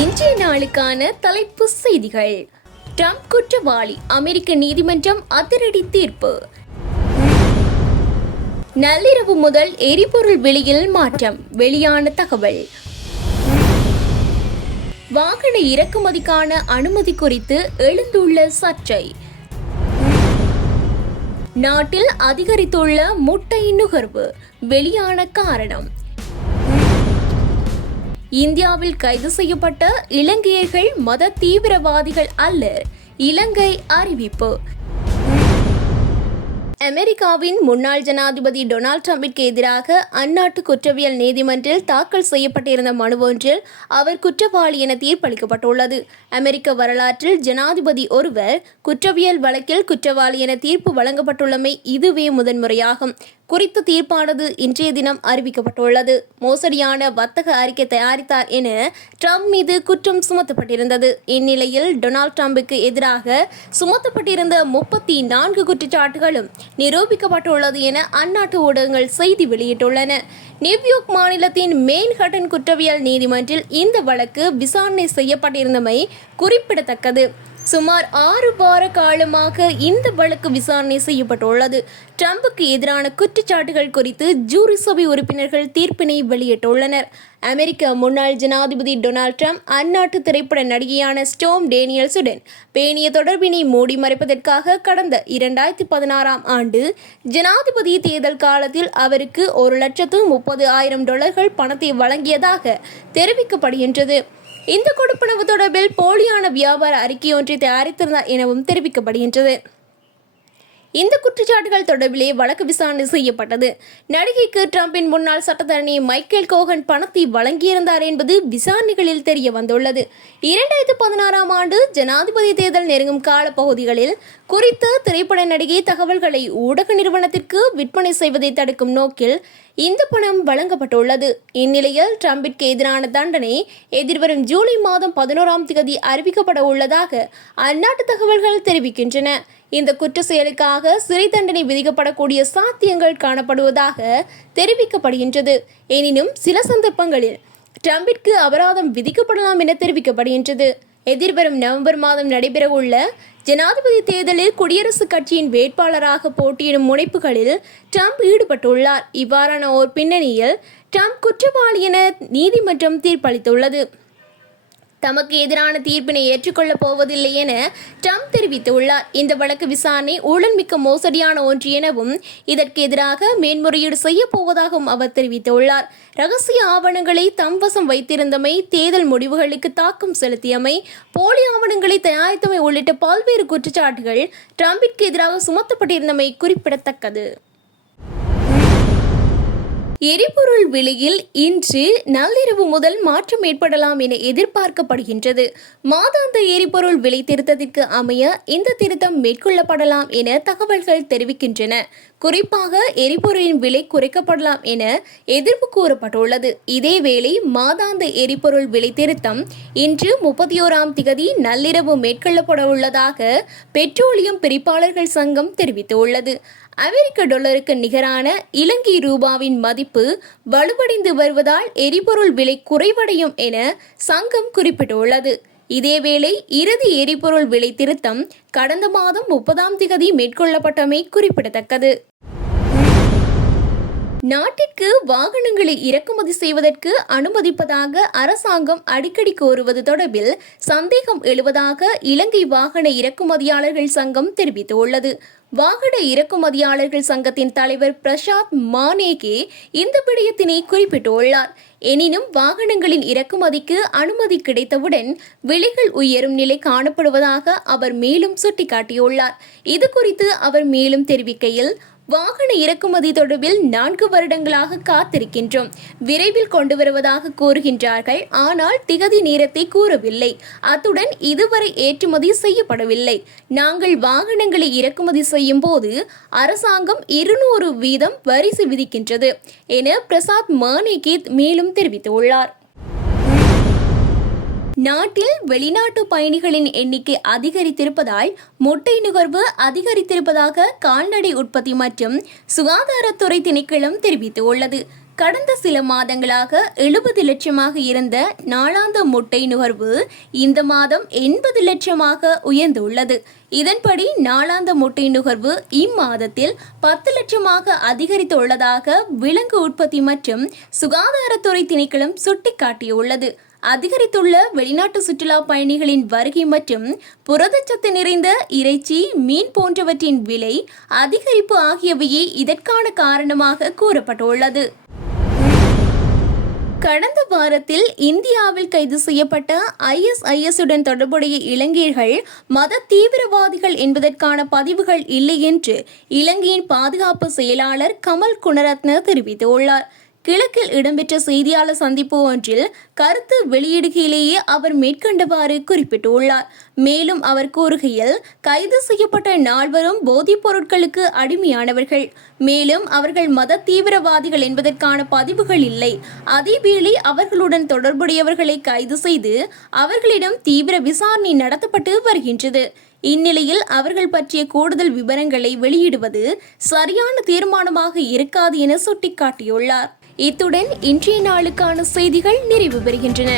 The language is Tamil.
இன்றைய நாளுக்கான தலைப்பு செய்திகள். ட்ரம்ப் குற்றவாளி அமெரிக்க நீதிமன்றம் அதிரடி தீர்ப்பு. நள்ளிரவு முதல் எரிபொருள் விலையில் மாற்றம் வெளியான தகவல். வாகன இறக்குமதிக்கான அனுமதி குறித்து எழுந்துள்ள சர்ச்சை. நாட்டில் அதிகரித்துள்ள முட்டை நுகர்வு வெளியான காரணம். இந்தியாவில் கைது செய்யப்பட்ட இலங்கையர்கள் மத தீவிரவாதிகள் அல்லர். இலங்கை அறிவிப்பு. அமெரிக்காவின் முன்னாள் ஜனாதிபதி டொனால்ட் ட்ரம்பிற்கு எதிராக அந்நாட்டு குற்றவியல் நீதிமன்றில் தாக்கல் செய்யப்பட்டிருந்த மனு ஒன்றில் அவர் குற்றவாளி என தீர்ப்பளிக்கப்பட்டுள்ளது. அமெரிக்க வரலாற்றில் ஜனாதிபதி ஒருவர் குற்றவியல் வழக்கில் குற்றவாளி என தீர்ப்பு வழங்கப்பட்டுள்ளமை இதுவே முதன்முறையாகும். குறித்த தீர்ப்பானது இன்றைய தினம் அறிவிக்கப்பட்டுள்ளது. மோசடியான வர்த்தக அறிக்கை தயாரித்தார் என ட்ரம்ப் மீது குற்றம் சுமத்தப்பட்டிருந்தது. இந்நிலையில் டொனால்ட் ட்ரம்புக்கு எதிராக சுமத்தப்பட்டிருந்த முப்பத்தி நான்கு குற்றச்சாட்டுகளும் நிரூபிக்கப்பட்டுள்ளது என அந்நாட்டு ஊடகங்கள் செய்தி வெளியிட்டுள்ளன. நியூயார்க் மாநிலத்தின் மெயின்ஹட்டன் குற்றவியல் நீதிமன்றில் இந்த வழக்கு விசாரணை செய்யப்பட்டிருந்தமை குறிப்பிடத்தக்கது. சுமார் ஆறு வார காலமாக இந்த வழக்கு விசாரணை செய்யப்பட்டுள்ளது. ட்ரம்புக்கு எதிரான குற்றச்சாட்டுகள் குறித்து ஜூரி சபை உறுப்பினர்கள் தீர்ப்பினை வெளியிட்டுள்ளனர். அமெரிக்க முன்னாள் ஜனாதிபதி டொனால்ட் ட்ரம்ப் அந்நாட்டு திரைப்பட நடிகையான ஸ்டோம் டேனியல்ஸுடன் பேணிய தொடர்பினை மூடி மறைப்பதற்காக கடந்த இரண்டாயிரத்தி பதினாறாம் ஆண்டு ஜனாதிபதி தேர்தல் காலத்தில் அவருக்கு ஒரு லட்சத்து முப்பது ஆயிரம் டாலர்கள் பணத்தை வழங்கியதாக தெரிவிக்கப்படுகின்றது. இந்த கொடுப்பனவு தொடர்பில் போலியான வியாபார அறிக்கை ஒன்றை தயாரித்திருந்தார் எனவும் தெரிவிக்கப்படுகின்றது. இந்த குற்றச்சாட்டுகள் தொடர்பிலே வழக்கு விசாரணை செய்யப்பட்டது. நடிகைக்கு ட்ரம்பின் முன்னாள் சட்டத்தரணி மைக்கேல் கோகன் பணத்தை வழங்கியிருந்தார் என்பது விசாரணைகளில் தெரிய வந்துள்ளது இரண்டாயிரத்தி பதினாறாம் ஆண்டு ஜனாதிபதி தேர்தல் நெருங்கும் காலப்பகுதிகளில் குறித்த திரைப்பட நடிகை தகவல்களை ஊடக நிறுவனத்திற்கு விற்பனை செய்வதை தடுக்கும் நோக்கில் இந்த பணம் வழங்கப்பட்டுள்ளது. இந்நிலையில் ட்ரம்பிற்கு எதிரான தண்டனை எதிர்வரும் ஜூலை மாதம் பதினோராம் தேதி அறிவிக்கப்பட உள்ளதாக அந்நாட்டு தகவல்கள் தெரிவிக்கின்றன. இந்த குற்ற செயலுக்காக சிறை தண்டனை விதிக்கப்படக்கூடிய சாத்தியங்கள் காணப்படுவதாக தெரிவிக்கப்படுகின்றது. எனினும் சில சந்தர்ப்பங்களில் ட்ரம்பிற்கு அபராதம் விதிக்கப்படலாம் என தெரிவிக்கப்படுகின்றது. எதிர்வரும் நவம்பர் மாதம் நடைபெறவுள்ள ஜனாதிபதி தேர்தலில் குடியரசுக் கட்சியின் வேட்பாளராக போட்டியிடும் முனைப்புகளில் ட்ரம்ப் ஈடுபட்டுள்ளார். இவ்வாறான ஓர் பின்னணியில் ட்ரம்ப் குற்றவாளி என நீதிமன்றம் தீர்ப்பளித்துள்ளது. தமக்கு எதிரான தீர்ப்பினை ஏற்றுக்கொள்ளப் போவதில்லை என ட்ரம்ப் தெரிவித்துள்ளார். இந்த வழக்கு விசாரணை ஊழல்மிக்க மோசடியான ஒன்று எனவும் இதற்கு எதிராக மேன்முறையீடு செய்யப் போவதாகவும் அவர் தெரிவித்துள்ளார். ரகசிய ஆவணங்களை தம் வசம் வைத்திருந்தமை தேர்தல் முடிவுகளுக்கு தாக்கம் செலுத்தியமை போலி ஆவணங்களை தயாரித்தமை உள்ளிட்ட பல்வேறு குற்றச்சாட்டுகள் ட்ரம்பிற்கு எதிராக சுமத்தப்பட்டிருந்தமை குறிப்பிடத்தக்கது. எரிபொருள் விலையில் இன்று நள்ளிரவு முதல் மாற்றம் ஏற்படலாம் என எதிர்பார்க்கப்படுகின்றது. மாதாந்த எரிபொருள் விலை திருத்தத்திற்கு அமைய இந்த திருத்தம் மேற்கொள்ளப்படலாம் என தகவல்கள் தெரிவிக்கின்றன. குறிப்பாக எரிபொருளின் விலை குறைக்கப்படலாம் என எதிர்ப்பு கூறப்பட்டுள்ளது. இதேவேளை மாதாந்த எரிபொருள் விலை திருத்தம் இன்று முப்பத்தி ஓராம் திகதி நள்ளிரவு மேற்கொள்ளப்பட உள்ளதாக பெட்ரோலியம் பிரிப்பாளர்கள் சங்கம் தெரிவித்துள்ளது. அமெரிக்க டாலருக்கு நிகரான இலங்கை ரூபாவின் மதிப்பு வலுவடைந்து வருவதால் எரிபொருள் விலை குறைவடையும் என சங்கம் குறிப்பிட்டுள்ளது. இதேவேளை இறுதி எரிபொருள் விலை திருத்தம் கடந்த மாதம் முப்பதாம் திகதி மேற்கொள்ளப்பட்டமை குறிப்பிடத்தக்கது. நாட்டிற்கு வாகனங்களை இறக்குமதி செய்வதற்கு அனுமதிப்பதாக அரசாங்கம் அடிக்கடி கோருவது தொடர்பில் சந்தேகம் எழுவதாக இலங்கை வாகன இறக்குமதியாளர்கள் சங்கம் தெரிவித்துள்ளது. வாகன இறக்குமதியாளர்கள் சங்கத்தின் தலைவர் பிரசாத் மானேகே இந்த விடயத்தினை குறிப்பிட்டுள்ளார். எனினும் வாகனங்களின் இறக்குமதிக்கு அனுமதி கிடைத்தவுடன் விலைகள் உயரும் நிலை காணப்படுவதாக அவர் மேலும் சுட்டிக்காட்டியுள்ளார். இது குறித்து அவர் மேலும் தெரிவிக்கையில் வாகன இறக்குமதி தொடர்பில் நான்கு வருடங்களாக காத்திருக்கின்றோம். விரைவில் கொண்டு வருவதாக கூறுகின்றார்கள். ஆனால் திகதி நேரத்தை கூறவில்லை. அத்துடன் இதுவரை ஏற்றுமதி செய்யப்படவில்லை. நாங்கள் வாகனங்களை இறக்குமதி செய்யும் போது அரசாங்கம் இருநூறு வீதம் வரிசை விதிக்கின்றது என பிரசாத் மானேகீத் மேலும் தெரிவித்துள்ளார். நாட்டில் வெளிநாட்டு பயணிகளின் எண்ணிக்கை அதிகரித்திருப்பதால் முட்டை நுகர்வு அதிகரித்திருப்பதாக கால்நடை உற்பத்தி மற்றும் சுகாதாரத்துறை திணைக்களம் தெரிவித்துள்ளது. கடந்த சில மாதங்களாக எழுபது லட்சமாக இருந்த நாளாந்த முட்டை நுகர்வு இந்த மாதம் எண்பது லட்சமாக உயர்ந்துள்ளது. இதன்படி நாளாந்த முட்டை நுகர்வு இம்மாதத்தில் பத்து லட்சமாக அதிகரித்துள்ளதாக விலங்கு உற்பத்தி மற்றும் சுகாதாரத்துறை திணைக்களம் சுட்டிக்காட்டியுள்ளது. அதிகரித்துள்ள வெளிநாட்டு சுற்றுலா பயணிகளின் வருகை மற்றும் புரதச்சத்து நிறைந்த இறைச்சி மீன் போன்றவற்றின் விலை அதிகரிப்பு ஆகியவையே இதற்கான காரணமாக கூறப்பட்டுள்ளது. கடந்த வாரத்தில் இந்தியாவில் கைது செய்யப்பட்ட ஐஎஸ்ஐஎஸ் உடன் தொடர்புடைய இலங்கையர்கள் மத தீவிரவாதிகள் என்பதற்கான பதிவுகள் இல்லை என்று இலங்கையின் பாதுகாப்பு செயலாளர் கமல் குணரத்ன தெரிவித்துள்ளார். கிழக்கில் இடம்பெற்ற செய்தியாளர் சந்திப்பு ஒன்றில் கருத்து வெளியிடுகையிலேயே அவர் மேற்கண்டவாறு குறிப்பிட்டுள்ளார். மேலும் அவர் கூறுகையில் கைது செய்யப்பட்ட நால்வரும் போதைப் பொருட்களுக்கு அடிமையானவர்கள். மேலும் அவர்கள் மத தீவிரவாதிகள் என்பதற்கான பதிவுகள் இல்லை. அதேவேளை அவர்களுடன் தொடர்புடையவர்களை கைது செய்து அவர்களிடம் தீவிர விசாரணை நடத்தப்பட்டு வருகின்றது. இந்நிலையில் அவர்கள் பற்றிய கூடுதல் விவரங்களை வெளியிடுவது சரியான தீர்மானமாக இருக்காது என சுட்டிக்காட்டியுள்ளார். இத்துடன் இன்றைய நாளுக்கான செய்திகள் நிறைவு பெறுகின்றன.